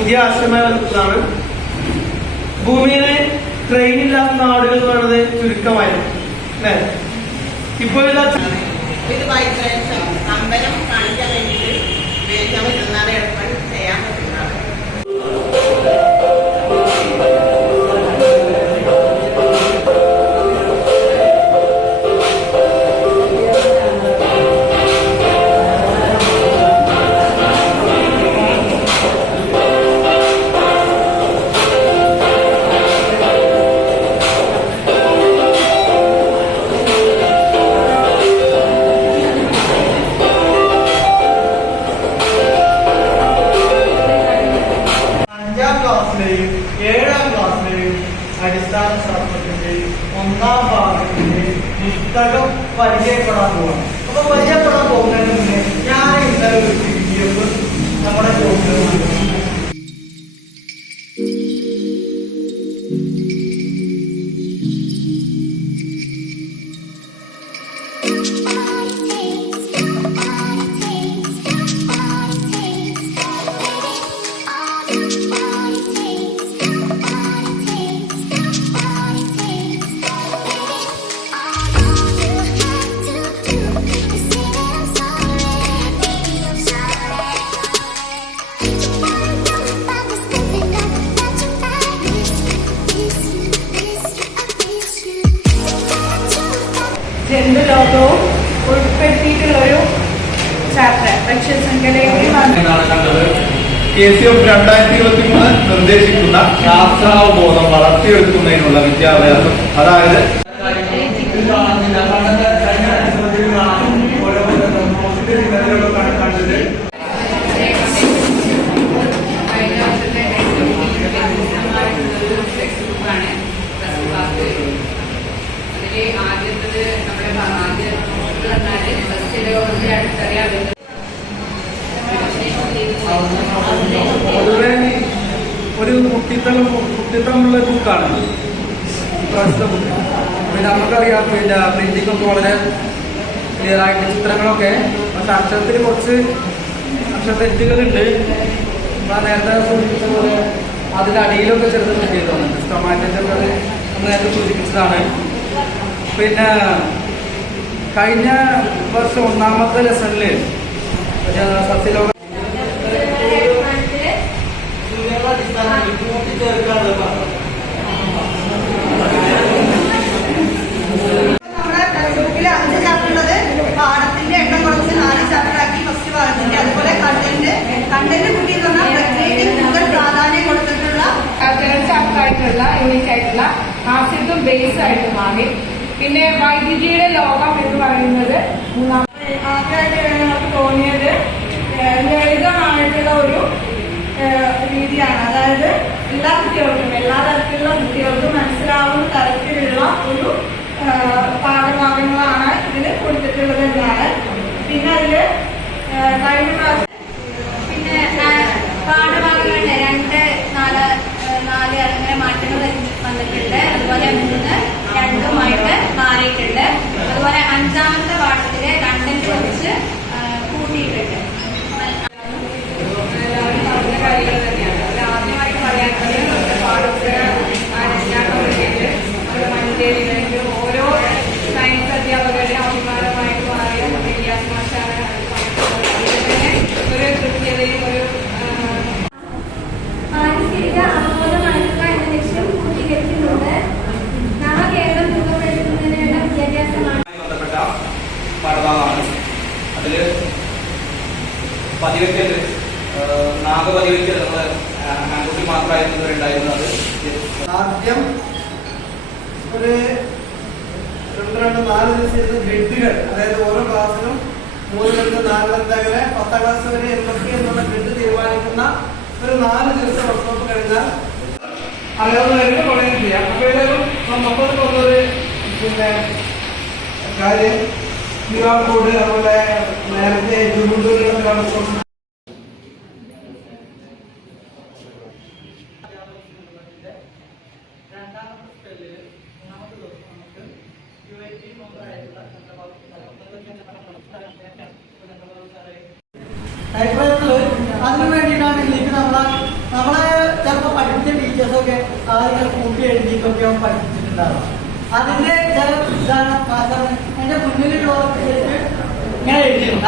പുതിയ ആശയമായി വന്നതാണ്. ഭൂമിയിലെ ട്രെയിനില്ലാത്ത നാടുകൾ എന്ന് പറയുന്നത് ചുരുക്കമായിരുന്നു അല്ലേ? ഇപ്പോൾ അമ്പലം കാണിക്കാൻ വേണ്ടിയിട്ട് നമ്മൾ ഇരുന്നാണ് ഏർപ്പാട് ചെയ്യാൻ പറ്റുന്നതാണ്. ഏഴാം ക്ലാസ്സിലെയും അടിസ്ഥാന ശാസ്ത്രത്തിന്റെ 1ാം ഭാഗത്തിന്റെ പുസ്തകം പരിചയപ്പെടാൻ പോവാണ്. അപ്പൊ പരിചയപ്പെടാൻ പോകുന്നതിന് മുന്നേ ഞാൻ ഇന്നലെ ഒരു PDF നമ്മുടെ ജന്തു ലോകവും ഉൾപ്പെടുത്തിയിട്ടുള്ളൊരു ചാപ്റ്റർ ലക്ഷ്യശൃംഖലയും കണ്ടത്. KCF 2023 നിർദ്ദേശിക്കുന്ന ശാസ്ത്രാവബോധം വളർത്തിയെടുക്കുന്നതിനുള്ള വിദ്യാഭ്യാസം, അതായത് ആദ്യത്തത് നമ്മുടെ ആദ്യം പറഞ്ഞാല് പൊതുവെ ഒരു കുട്ടിത്തമുള്ള ബുക്കാണ് ഇപ്രാവശ്യത്തെ ബുക്ക്. പിന്നെ നമുക്കറിയാം, പിന്നെ പ്രിന്റിംഗ് ഒക്കെ വളരെ ക്ലിയർ ആയിട്ട് ചിത്രങ്ങളൊക്കെ, പക്ഷെ അക്ഷരത്തിൽ കുറച്ച് തെറ്റുകളുണ്ട്. നേരത്തെ സൂചിപ്പിച്ച പോലെ അതിൻ്റെ അടിയിലൊക്കെ ചെറുത് തെറ്റ് തോന്നുന്നുണ്ട്. സ്റ്റൊമാറ്റോ നമ്മൾ നേരത്തെ സൂചിപ്പിച്ചതാണ്. പിന്നെ കഴിഞ്ഞ വർഷം 1ാമത്തെ ലെസണിൽ സസ്യലോക പാഠത്തിന്റെ എണ്ണം കുറച്ച് 4 ചാപ്റ്ററാക്കി ഫസ്റ്റ് ഭാഗത്തിന്റെ. അതുപോലെ കണ്ടന്റ് കുട്ടി എന്ന് പറഞ്ഞാൽ കൂടുതൽ പ്രാധാന്യം കൊടുത്തിട്ടുള്ള ചാപ്റ്ററായിട്ടുള്ള യൂണിറ്റ് ആയിട്ടുള്ള ആസിഡും ബേസ് ആയിട്ട് മാറി. പിന്നെ വൈദ്യുതിയുടെ ലോകം എന്ന് പറയുന്നത് ആദ്യമായിട്ട് നമുക്ക് തോന്നിയത് ലളിതമായിട്ടുള്ള ഒരു രീതിയാണ്. അതായത് എല്ലാ കുട്ടികൾക്കും, എല്ലാ തരത്തിലുള്ള കുട്ടികൾക്കും മനസ്സിലാവുന്ന തരത്തിലുള്ള ഒരു പാഠഭാഗങ്ങളാണ് ഇതിൽ കൊടുത്തിട്ടുള്ളത് എന്നാണ്. പിന്നെ അതില് കഴിഞ്ഞ പ്രാവശ്യം പിന്നെ പാഠഭാഗങ്ങളുടെ 2, 4 അങ്ങനെ മാറ്റങ്ങൾ വന്നിട്ടുണ്ട്. അതുപോലെ 3, 2 മാറിയിട്ടുണ്ട്. അതുപോലെ 5ാമത്തെ പാഠത്തിലെ കണ്ടന്റ് കുറച്ച് കൂട്ടിയിട്ടുണ്ട്. എല്ലാവരും പറഞ്ഞ കാര്യങ്ങൾ തന്നെയാണ്. അത് ആദ്യമായിട്ട് പറയാനുള്ളത് പാഠപുസ്തക രചനാകമ്മിറ്റിയിൽ നമ്മുടെ മഞ്ചേരിയിലേക്ക് ഓരോ സയൻസ് അധ്യാപകരുടെ അഭിമാനമായിട്ട് മാറിയ ഇലിയാസ് മാഷാണ്. ഇതിന് ഒരു കൃത്യതയും ഒരു മാനസിക അവബോധമാക്കുക എന്ന ലക്ഷ്യം പൂർത്തീകരിക്കുന്നുണ്ട്. നവകേരളം രൂപപ്പെടുത്തുന്നതിനുള്ള വിദ്യാഭ്യാസമാണ് ബന്ധപ്പെട്ട പാഠഭാഗമാണ്. അതിൽ പതിവയ്ക്കൽ നാഗപതിവയ്ക്കൽ നമ്മൾ ആൺകുട്ടി മാത്രമായിരുന്നു ഉണ്ടായിരുന്നത്. ആദ്യം ഒരു 2-4 ദിവസം ഗ്രിഡുകൾ, അതായത് ഓരോ ക്ലാസ്സിലും 3-4 അങ്ങനെ 10ാം ക്ലാസ് വരെ എന്തൊക്കെ എന്നുള്ള ഗ്രിഡ് തീരുമാനിക്കുന്ന ഒരു 4 ദിവസം വർക്ക്ഷോപ്പ് കഴിഞ്ഞാൽ അറിയാവുന്നവർക്ക് വളരെ ചെയ്യാം. അപ്പൊ ഏതായാലും നമ്മൾ തോന്നുന്നൊരു പിന്നെ കാര്യം QR കോഡ്, അതുപോലെ നേരത്തെ ജൂബുണ്ടൂരിലൊക്കെ അതിനു വേണ്ടിയിട്ടാണ് ഇതിലേക്ക് നമ്മളെ നമ്മളെ ചിലപ്പോൾ പഠിപ്പിച്ച ടീച്ചേഴ്സൊക്കെ ആദ്യം കൂട്ടി എഴുതിയിട്ടൊക്കെ പഠിപ്പിച്ചിട്ടുണ്ടാവും. അതിന്റെ ചില എന്റെ മുന്നിലുള്ളവർക്ക് ഇങ്ങനെ എഴുതിയിരുന്നു.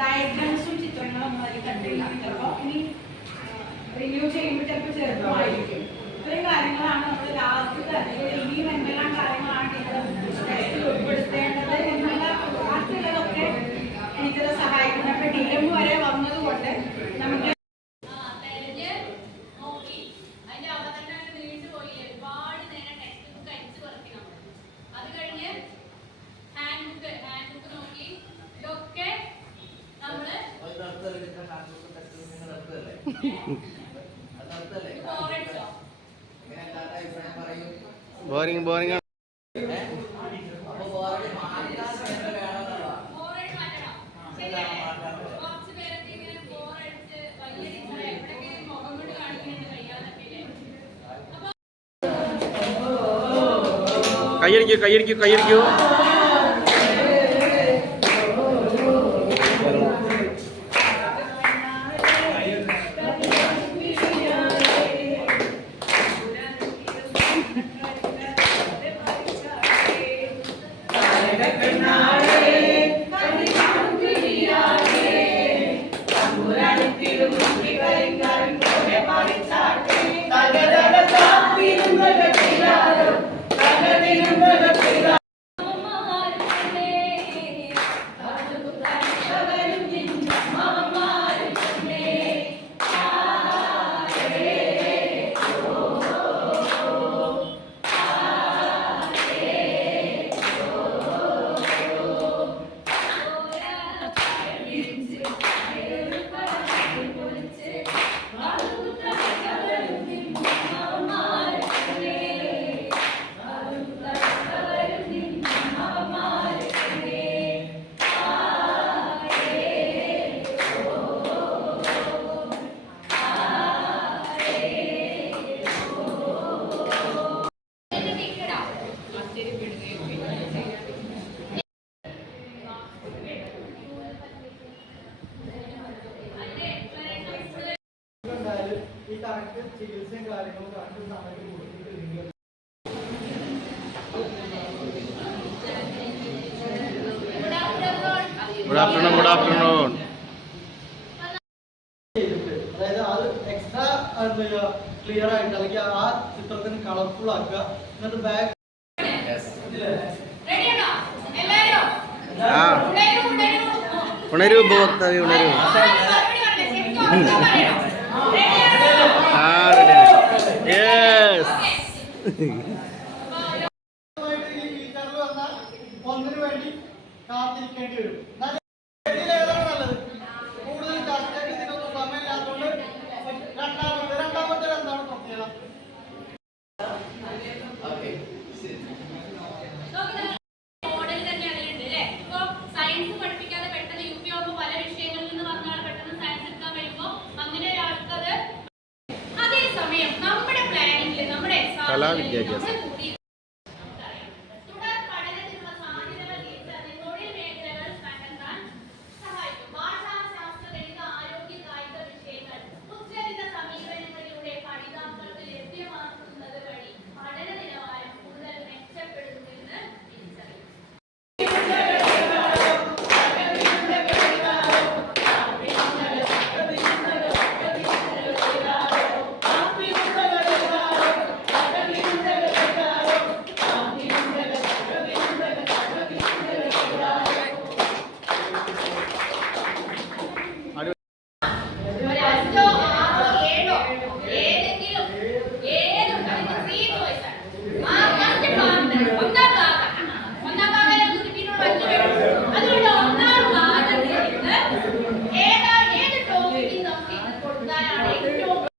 ഡയഗ്രാംസും ചിത്രങ്ങളൊന്നും അതിൽ കണ്ടില്ല. ചിലപ്പോൾ ഇനി റിവ്യൂ ചെയ്യുമ്പോൾ ചിലപ്പോൾ ചെറുപ്പമായിരിക്കും. ഇത്രയും കാര്യങ്ങളാണ് നമ്മൾ ലാസ്റ്റ് ഇനിയും എന്തെല്ലാം കാര്യങ്ങളാണ് ടെസ്റ്റിൽ ഉൾപ്പെടുത്തേണ്ടത് എന്നുള്ള ബാക്കിയുള്ളതൊക്കെ ടീച്ചറെ സഹായിക്കുന്നത്. അപ്പൊ DM വരെ വന്നതുകൊണ്ട് നമുക്ക് ബോറിംഗ് ബോറിംഗ് കയ്യടിക്കൂ കയ്യടിക്കൂ കയ്യടിക്കൂ. ഈ കറക്റ്റ് ചികിത്സയും കാര്യങ്ങളും കറക്റ്റ് സമയത്ത് കൊടുത്തിട്ടില്ലെങ്കിൽ ഗുഡ് ആഫ്റ്റർനൂൺ ഗുഡ് ആഫ്റ്റർനൂൺ. അതായത് അത് എക്സ്ട്രാ ക്ലിയർ ആയിട്ട് അല്ലെങ്കിൽ ആ ചിത്രത്തിന് കളർഫുൾ ആക്കുക. എന്നിട്ട് ബാക്ക് ഉണരൂ ഉപഭോക്താവ് ഉണരൂ. ഒന്നിനു വേണ്ടി കാത്തിരിക്കേണ്ടി വരും. ഏതാണ് നല്ലത്? കൂടുതൽ ചർച്ചയ്ക്ക് ഇതിനൊന്നും സമയമില്ലാത്തതുകൊണ്ട് രണ്ടാമത്തെ എന്താണ് പ്രത്യേകത? മോഡൽ തന്നെ അതിലുണ്ട് അല്ലേ? ഇപ്പൊ സയൻസ് പഠിപ്പിക്കാതെ പെട്ടെന്ന് UP ആകുമ്പോൾ പല വിഷയങ്ങളിൽ നിന്ന് പറഞ്ഞാൽ പെട്ടെന്ന് സയൻസ് എടുക്കാൻ കഴിയുമ്പോൾ അങ്ങനെ ഒരാൾക്കത് അതേസമയം നമ്മുടെ പ്ലാനിങ്ങിൽ നമ്മുടെ കലാവിദ്യാഭ്യാസം